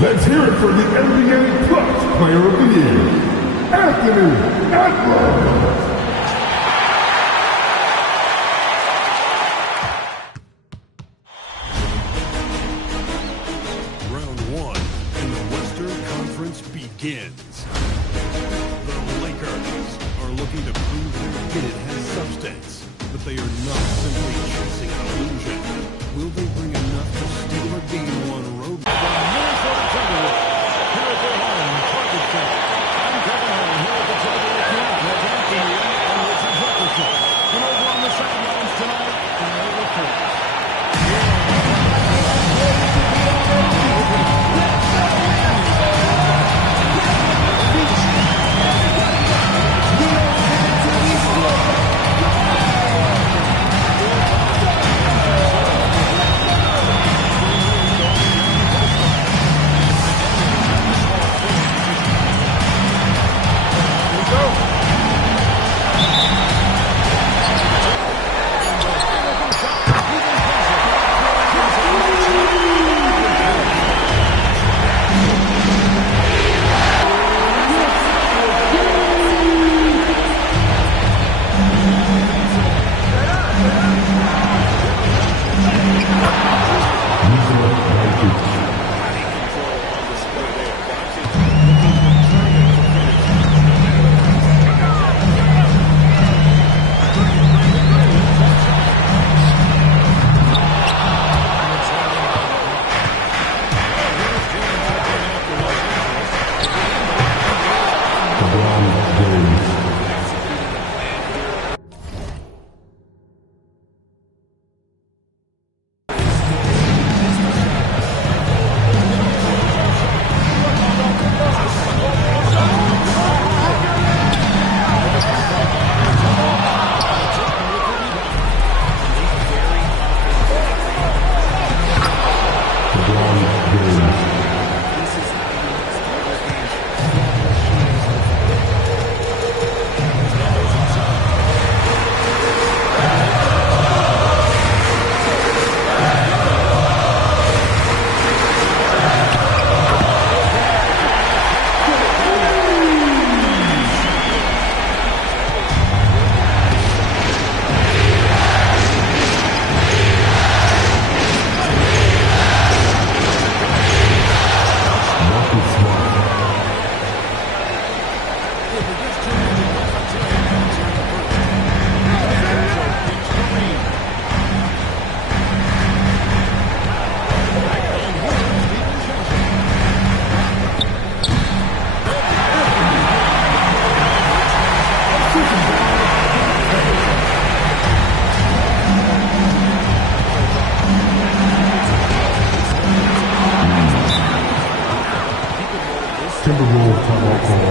Let's hear it for the NBA Plus Player of the Year, Anthony Edwards. Round one in the Western Conference begins. The Lakers are looking to prove their kid has substance, but they are not simply chasing an illusion. Will they bring enough to steal a Game 1 road? The Minnesota Timberwolves here at their home target center. I'm Kevin Hall here at the Timberwolves camp with Anthony and Richard Jefferson. And over on the sidelines tonight, the Lakers. Timberwolves timeout call.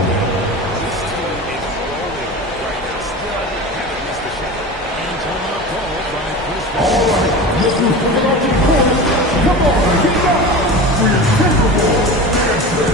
All right, this is coming off the court. Come on, get up for your Timberwolves answer.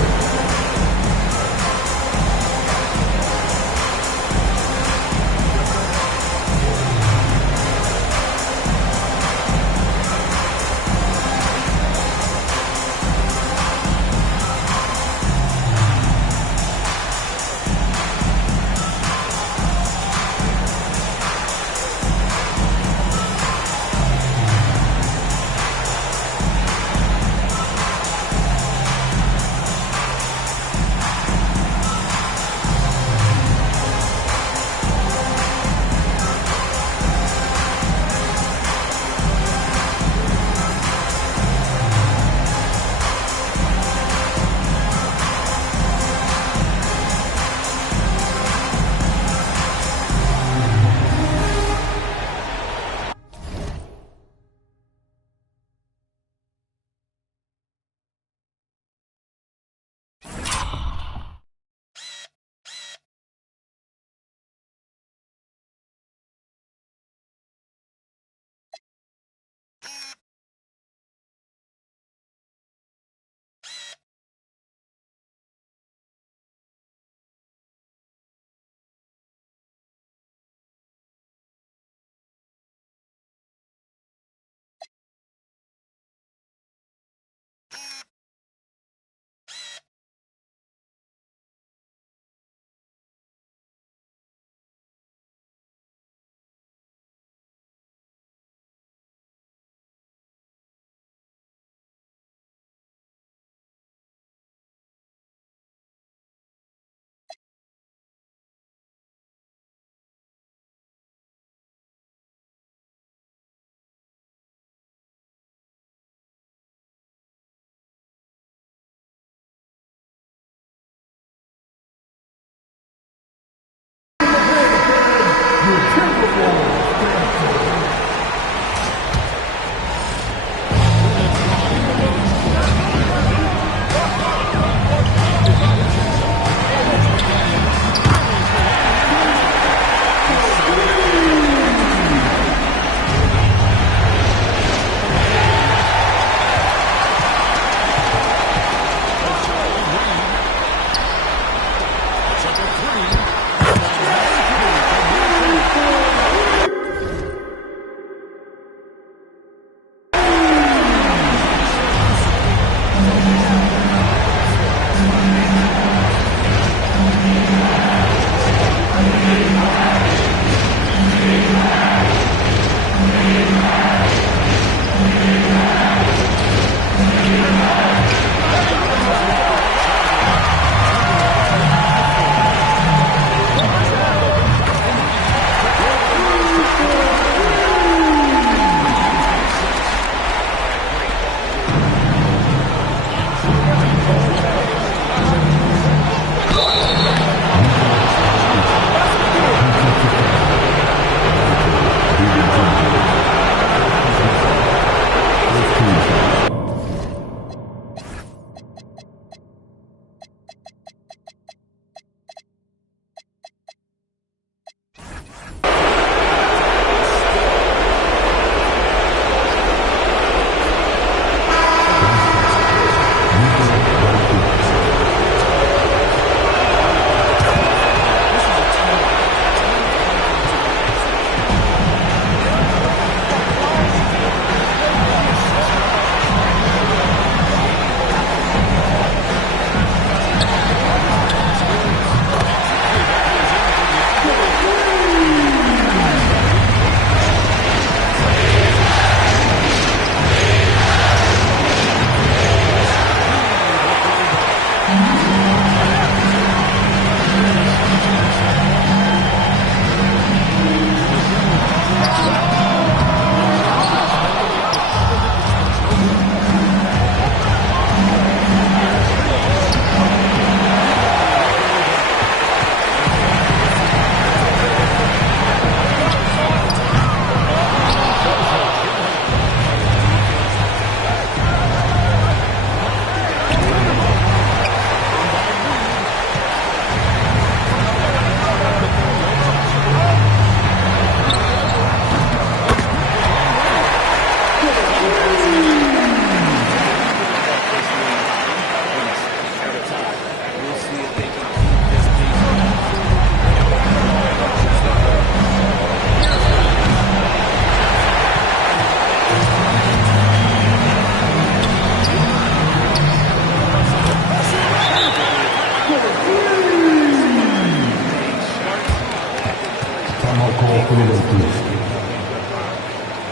Timeout call for the Lakers.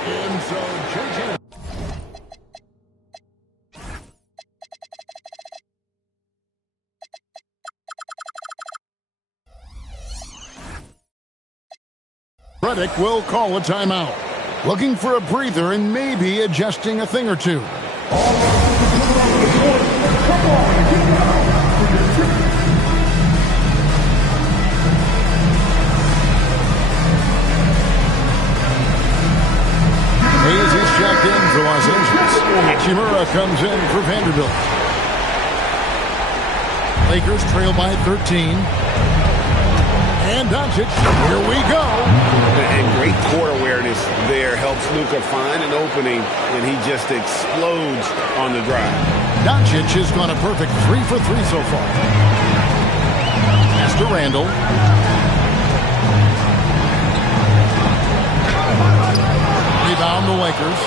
And so JJ. Redick will call a timeout. Looking for a breather and maybe adjusting a thing or two. Hayes is checked in for Los Angeles. Gm1rd1 comes in for Vanderbilt. Lakers trail by 13. And Doncic, here we go. And great court awareness there helps Luka find an opening, and he just explodes on the drive. Doncic has gone a perfect 3 for 3 so far. Pass to Randall. Rebound the Lakers.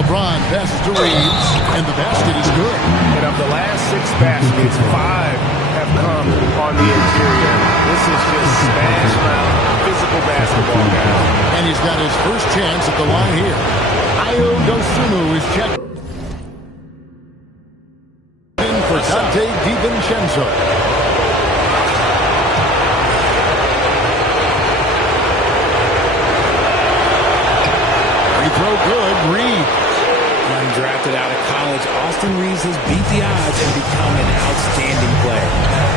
LeBron passes to Reeves, and the basket is good. And of the last 6 baskets, 5 have come on the interior. This is just smash mouth, physical basketball, guys. And he's got his first chance at the line here. Ayo Dosunmu is checked in for Dante DiVincenzo. Free throw good, Reed. Undrafted out of college, Austin Reeves has beat the odds and become an outstanding player.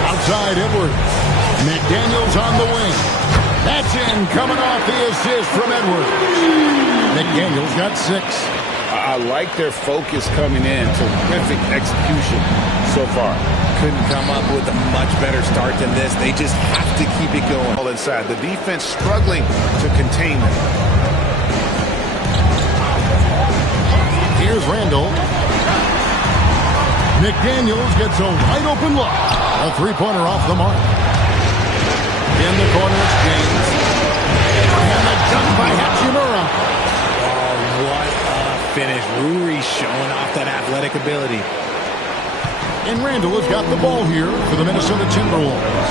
Outside Edwards. McDaniels on the wing. That's in, coming off the assist from Edwards. McDaniels got 6. I like their focus coming in. Terrific execution so far. Couldn't come up with a much better start than this. They just have to keep it going. All inside. The defense struggling to contain them. Here's Randall. McDaniels gets a wide open look. A three-pointer off the mark. In the corner, it's James. And the dunk by Gm1rd1. Oh, what a finish. Ruri showing off that athletic ability. And Randall has got the ball here for the Minnesota Timberwolves.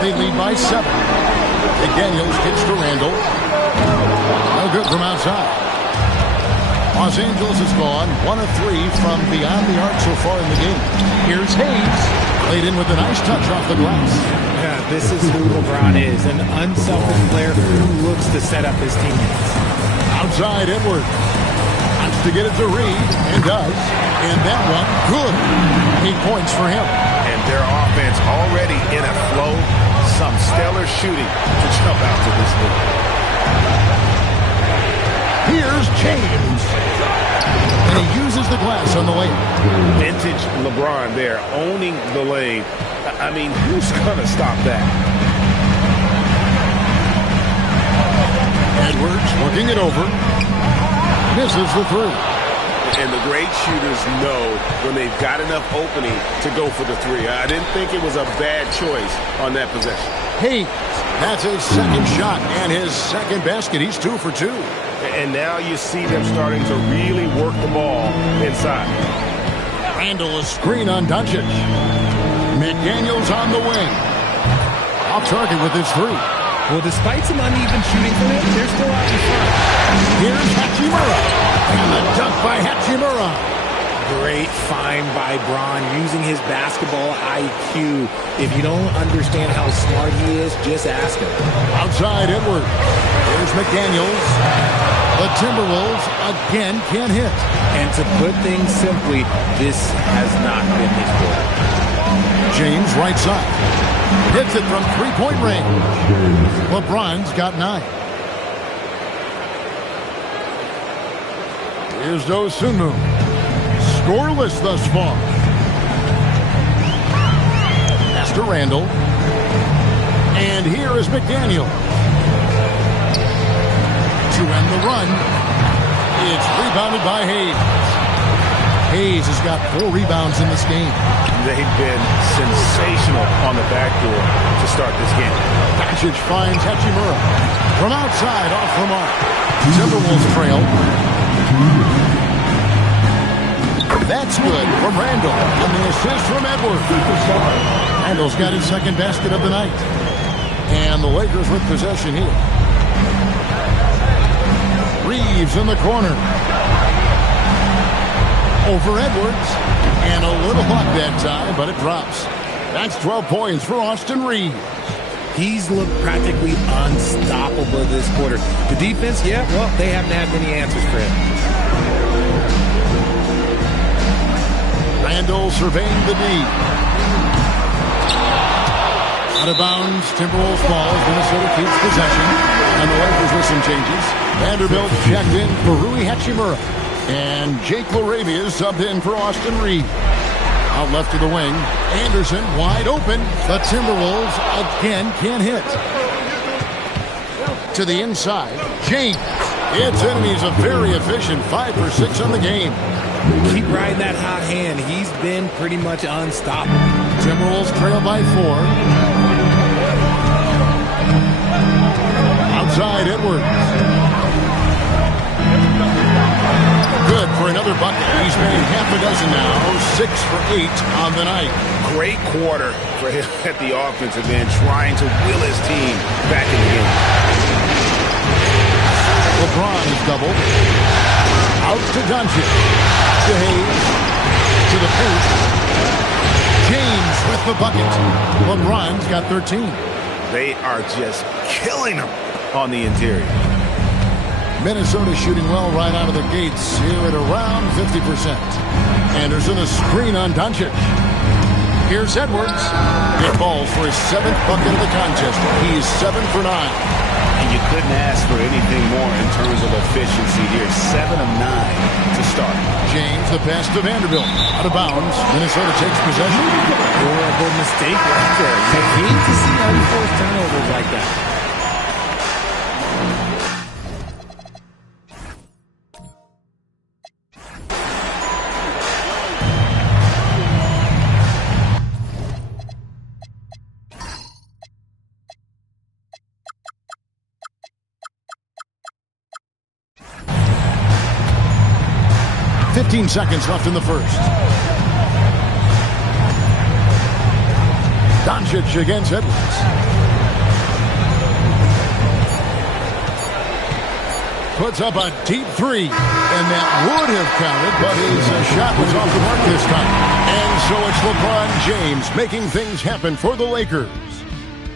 They lead by 7. McDaniels gets to Randall. No good from outside. Los Angeles has gone 1 of 3 from beyond the arc so far in the game. Here's Hayes. Laid in with a nice touch off the glass. Yeah, this is who LeBron is, an unselfish player who looks to set up his teammates. Outside Edwards. Wants to get it to Reed, and does. And that one, good. 8 points for him. And their offense already in a flow. Some stellar shooting to jump out to this league. Here's James. And he uses the glass on the layup. Vintage LeBron there, owning the lane. I mean, who's going to stop that? Edwards working it over. Misses the 3. And the great shooters know when they've got enough opening to go for the 3. I didn't think it was a bad choice on that possession. Hayes. That's his second shot and his second basket. He's 2 for 2. And now you see them starting to really work the ball inside. Randall a screen on Doncic. McDaniels on the wing. Off target with his 3. Well, despite some uneven shooting from him, they're still out in front. Here's Gm1rd1. And the dunk by Gm1rd1. Great find by Bron using his basketball IQ. If you don't understand how smart he is, just ask him. Outside Edwards. Here's McDaniels. The Timberwolves again can't hit. And to put things simply, this has not been his quarter. James right side. Hits it from three-point range. LeBron's got 9. Here's Dosunmu. Scoreless thus far. Pass to Randall. And here is McDaniel. To end the run. It's rebounded by Hayes. Hayes has got 4 rebounds in this game. They've been sensational on the backdoor to start this game. Doncic finds Gm1rd1. From outside, off the mark. Timberwolves trail. That's good from Randall. And the assist from Edwards. Randall's got his second basket of the night. And the Lakers with possession here. Reeves in the corner. Over Edwards. And a little luck that time, but it drops. That's 12 points for Austin Reeves. He's looked practically unstoppable this quarter. The defense, yeah, well, they haven't had many answers for him. Randall surveying the D. Out of bounds, Timberwolves ball as Minnesota keeps possession. And the Lakers with some changes. Vanderbilt checked in for Rui Hachimura. And Jake LaRavia is subbed in for Austin Reeves. Out left to the wing. Anderson wide open. The Timberwolves again can't hit. To the inside. James. It's enemies a very efficient 5 for 6 on the game. Keep riding that hot hand. He's been pretty much unstoppable. Timberwolves trail by 4. Outside Edwards. Good for another bucket. He's made half a dozen now. 6 for 8 on the night. Great quarter for him at the offensive end, trying to will his team back in the game. LeBron is doubled. Out to Doncic. To Hayes. To the paint. James with the bucket. LeBron's got 13. They are just killing him on the interior. Minnesota shooting well right out of the gates here at around 50%. Anderson a screen on Doncic. Here's Edwards. It falls for his 7th bucket of the contest. He's 7 for 9. And you couldn't ask for anything more in terms of efficiency here. 7 of 9 to start. James the pass to Vanderbilt. Out of bounds. Minnesota takes possession. Horrible mistake right there. You hate to see unforced turnovers like that. Seconds left in the first. Doncic against Edwards. Puts up a deep 3, and that would have counted, but his shot was off the mark this time. And so it's LeBron James making things happen for the Lakers.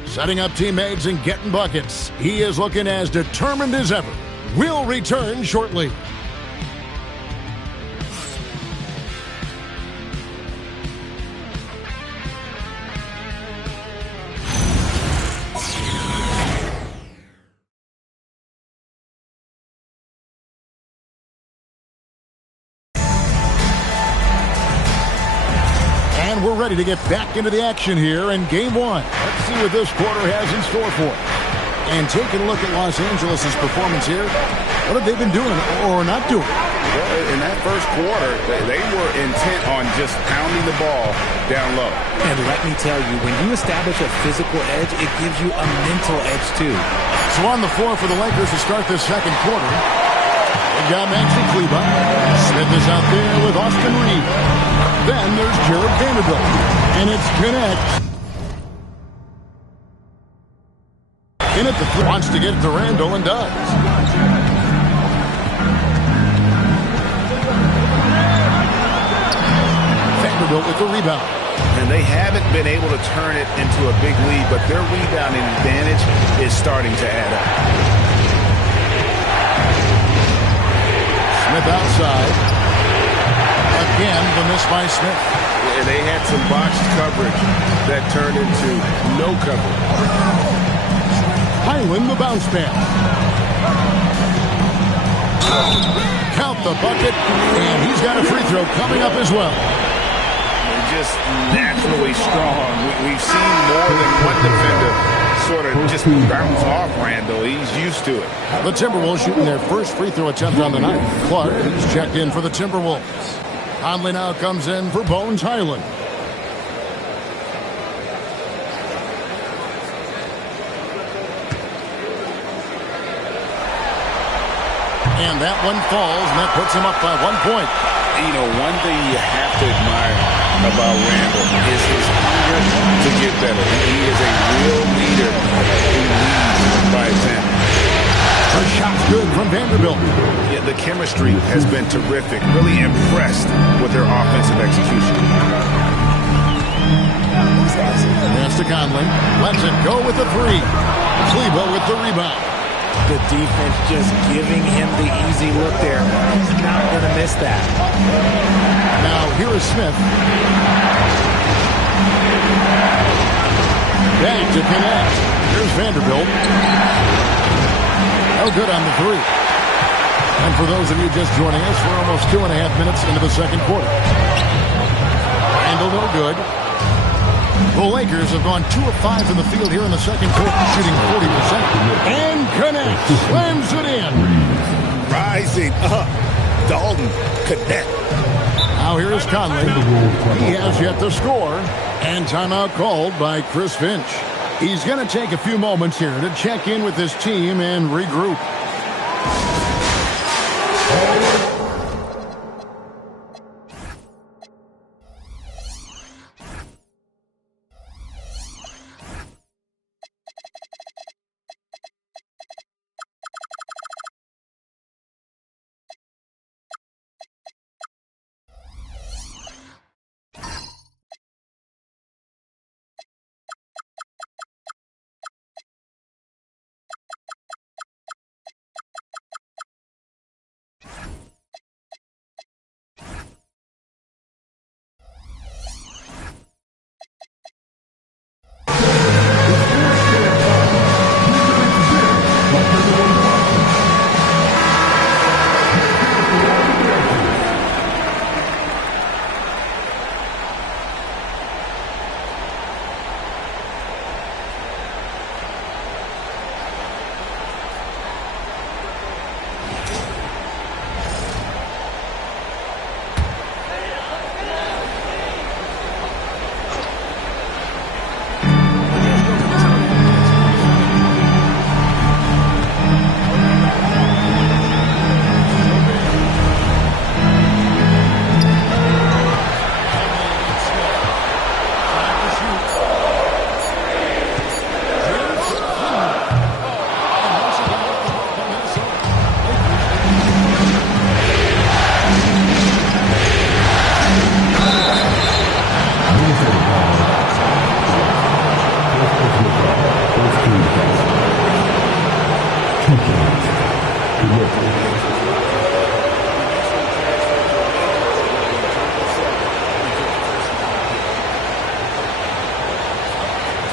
Setting up teammates and getting buckets. He is looking as determined as ever. We'll return shortly. We're ready to get back into the action here in Game 1. Let's see what this quarter has in store for us. And taking a look at Los Angeles' performance here, what have they been doing or not doing? Well, in that first quarter, they were intent on just pounding the ball down low. And let me tell you, when you establish a physical edge, it gives you a mental edge too. So on the floor for the Lakers to start this second quarter. Good job, Maxi Kleba. Smith is out there with Austin Reeves. Then there's Jared Vanderbilt. And it's connect. In at the three. Wants to get it to Randall and does. Vanderbilt with the rebound. And they haven't been able to turn it into a big lead, but their rebounding advantage is starting to add up. Smith outside. Again, the miss by Smith. And they had some botched coverage that turned into no coverage. Highland the bounce pass. Count the bucket, and he's got a free throw coming up as well. They're just naturally strong. We've seen more than one defender sort of just bounce off Randall. He's used to it. The Timberwolves shooting their first free throw attempt on the night. Clark is checked in for the Timberwolves. Conley now comes in for Bones Highland. And that one falls, and that puts him up by 1 point. You know, one thing you have to admire about Randall is his hunger to get better. He is a real leader chemistry has been terrific. Really impressed with their offensive execution. Pass to Conley. Lets it go with the three. Kleber with the rebound. The defense just giving him the easy look there. He's not going to miss that. Now here is Smith. Back to connect. Here's Vanderbilt. No good on the three. And for those of you just joining us, we're almost 2.5 minutes into the second quarter. Handle no good. The Lakers have gone 2 of 5 in the field here in the second quarter, shooting 40%. And connects. Slams it in. Rising up. Dalton connect. Now here is Conley. He has yet to score. And timeout called by Chris Finch. He's going to take a few moments here to check in with his team and regroup.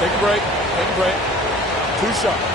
Take a break. Take a break. 2 shots.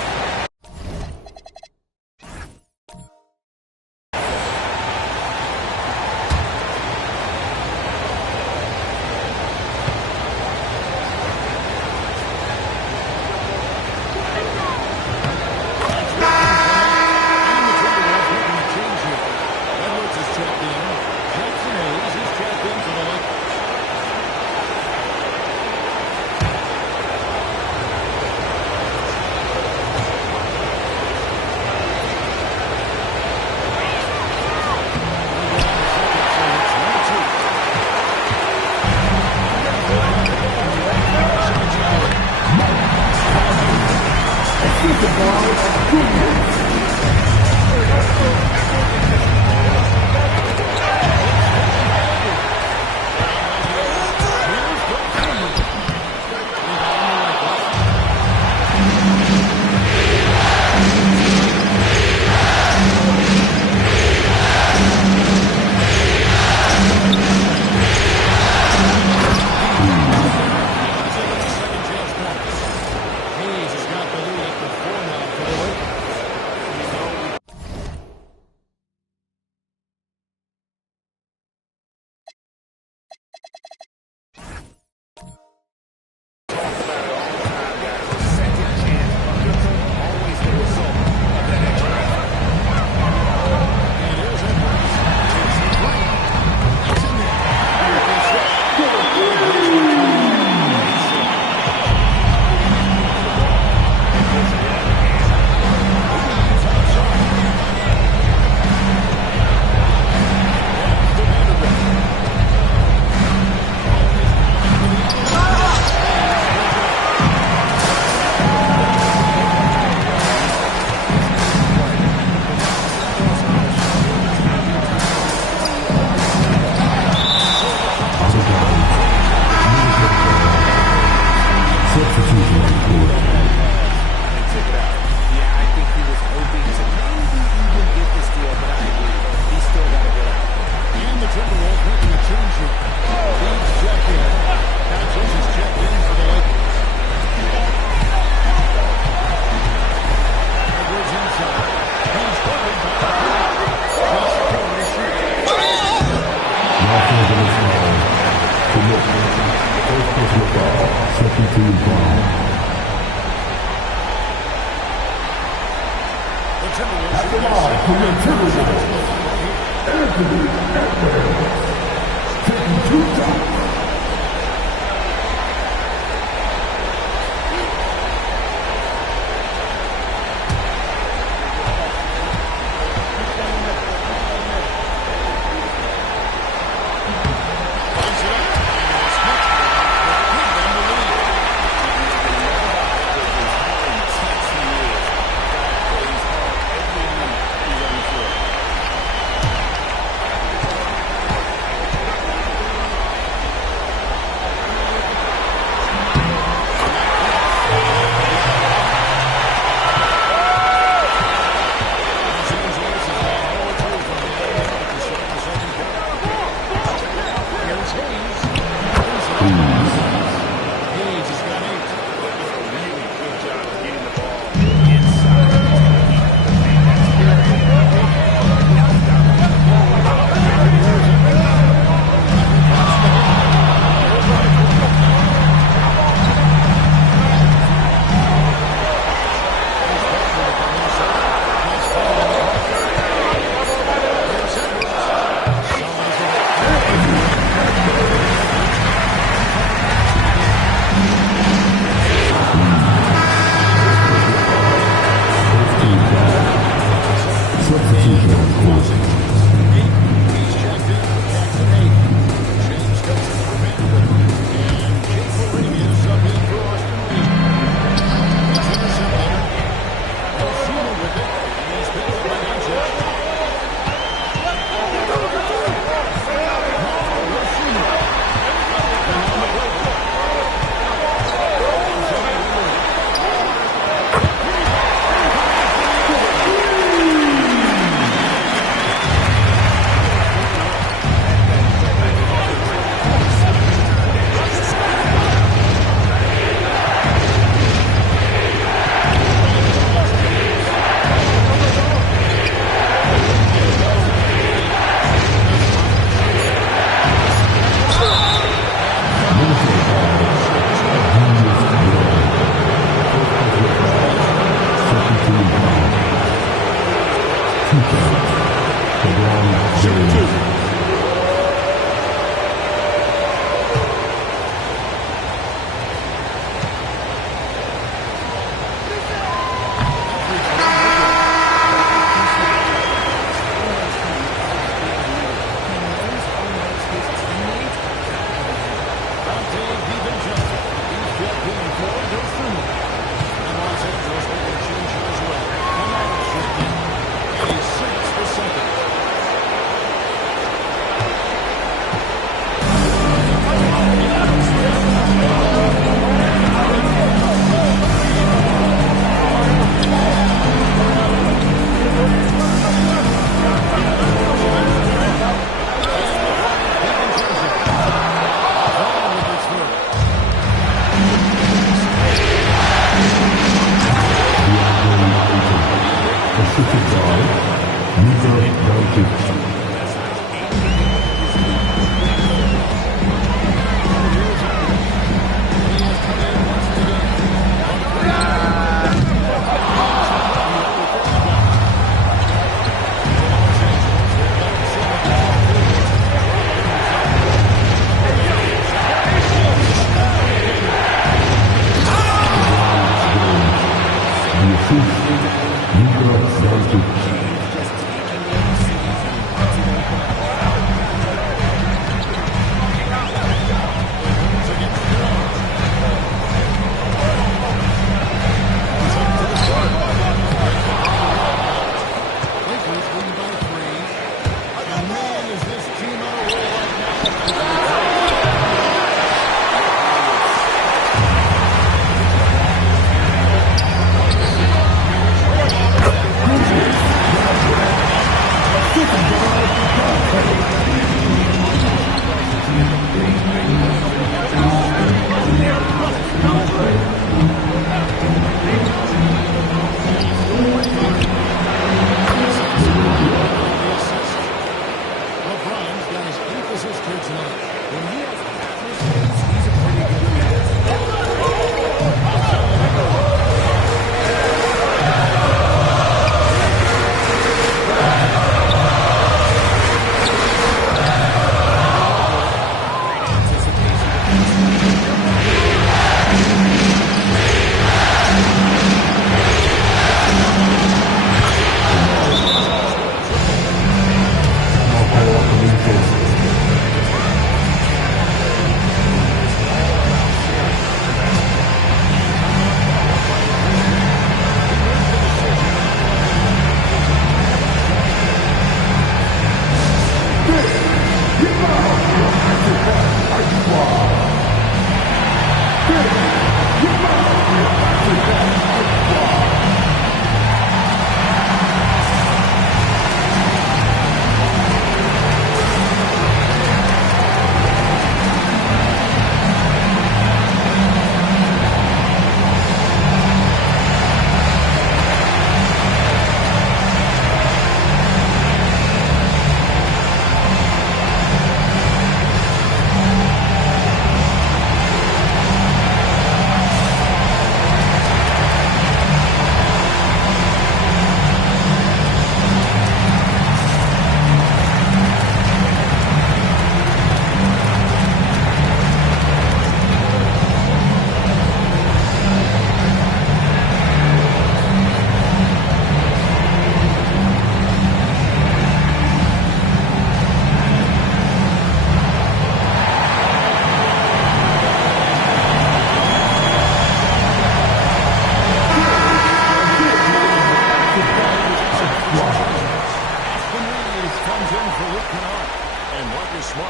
At the line for your Timberwolves, Anthony Edwards, taking 2 shots.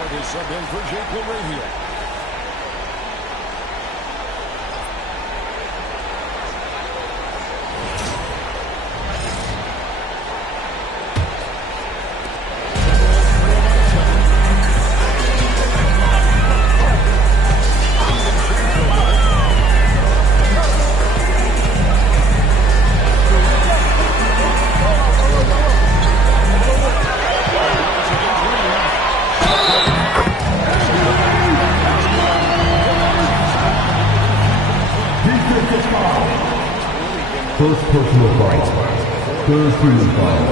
Gm1rd is subbed in for Jake LaRavia. First personal foul. Third freedom foul.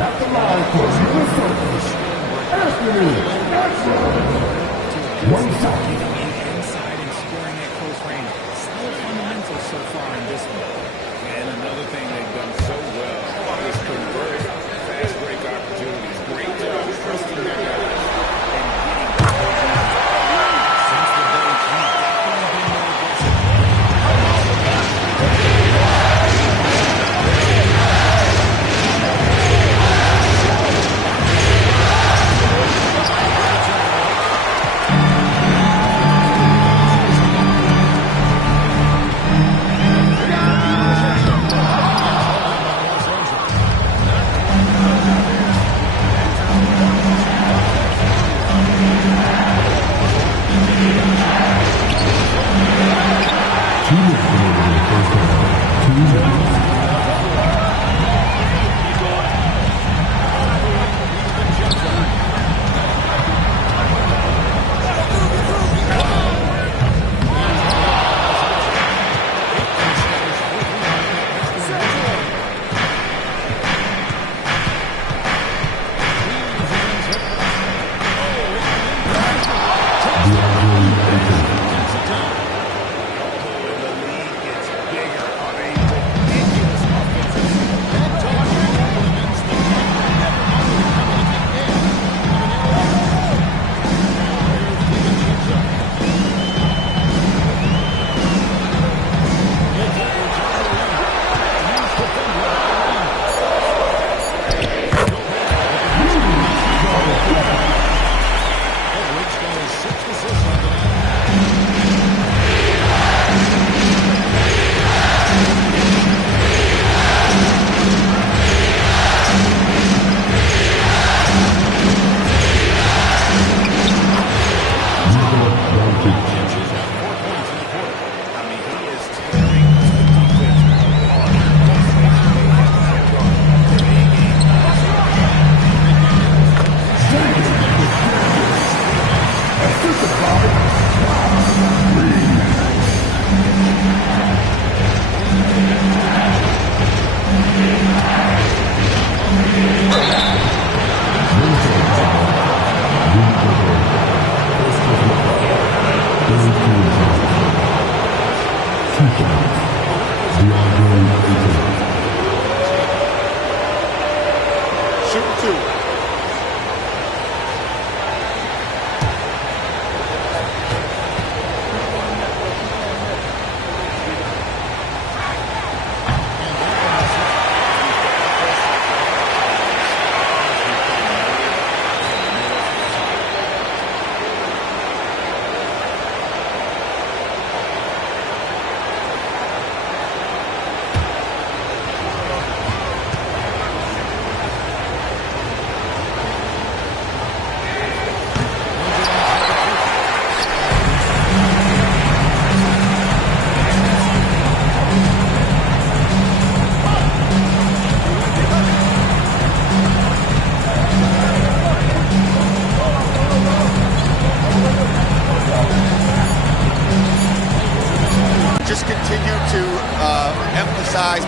At the line for legal service, Anthony Jackson. 1 second. Inside and scoring at close range. Solid fundamentals so far in this one. And another thing they've done so well is convert fast break opportunities. Great job trusting their guys and getting conversions. Since the break, he's definitely been more aggressive.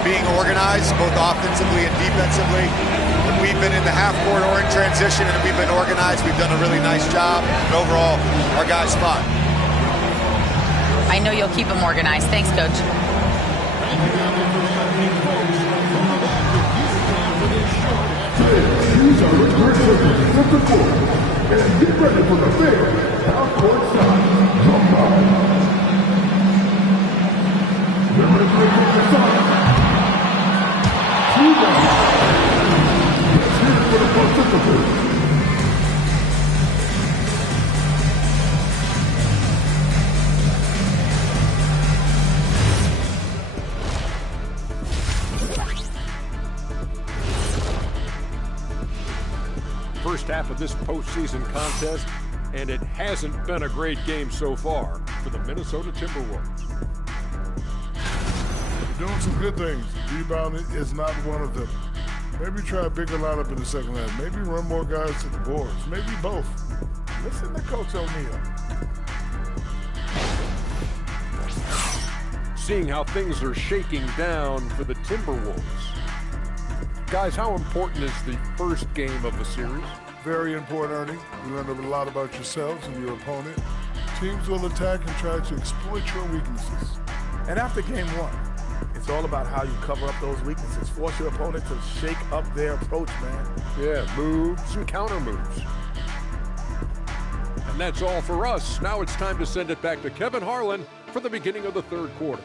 Being organized, both offensively and defensively. When we've been in the half-court or in transition and we've been organized, we've done a really nice job. And overall, our guys fought. I know you'll keep them organized. Thanks, Coach. Use our return circles to set the court. And get ready for the big half-court shot. Jump by. Let's hear it for the participants. first half of this postseason contest, and it hasn't been a great game so far for the Minnesota Timberwolves. They're doing some good things. Rebounding is not one of them. Maybe try a bigger lineup in the second half. Maybe run more guys to the boards. Maybe both. Listen to Coach O'Neal. Seeing how things are shaking down for the Timberwolves. Guys, how important is the first game of the series? Very important, Ernie. You learn a lot about yourselves and your opponent. Teams will attack and try to exploit your weaknesses. And after game one, it's all about how you cover up those weaknesses. Force your opponent to shake up their approach, man. Yeah, moves and counter moves. And that's all for us. Now it's time to send it back to Kevin Harlan for the beginning of the third quarter.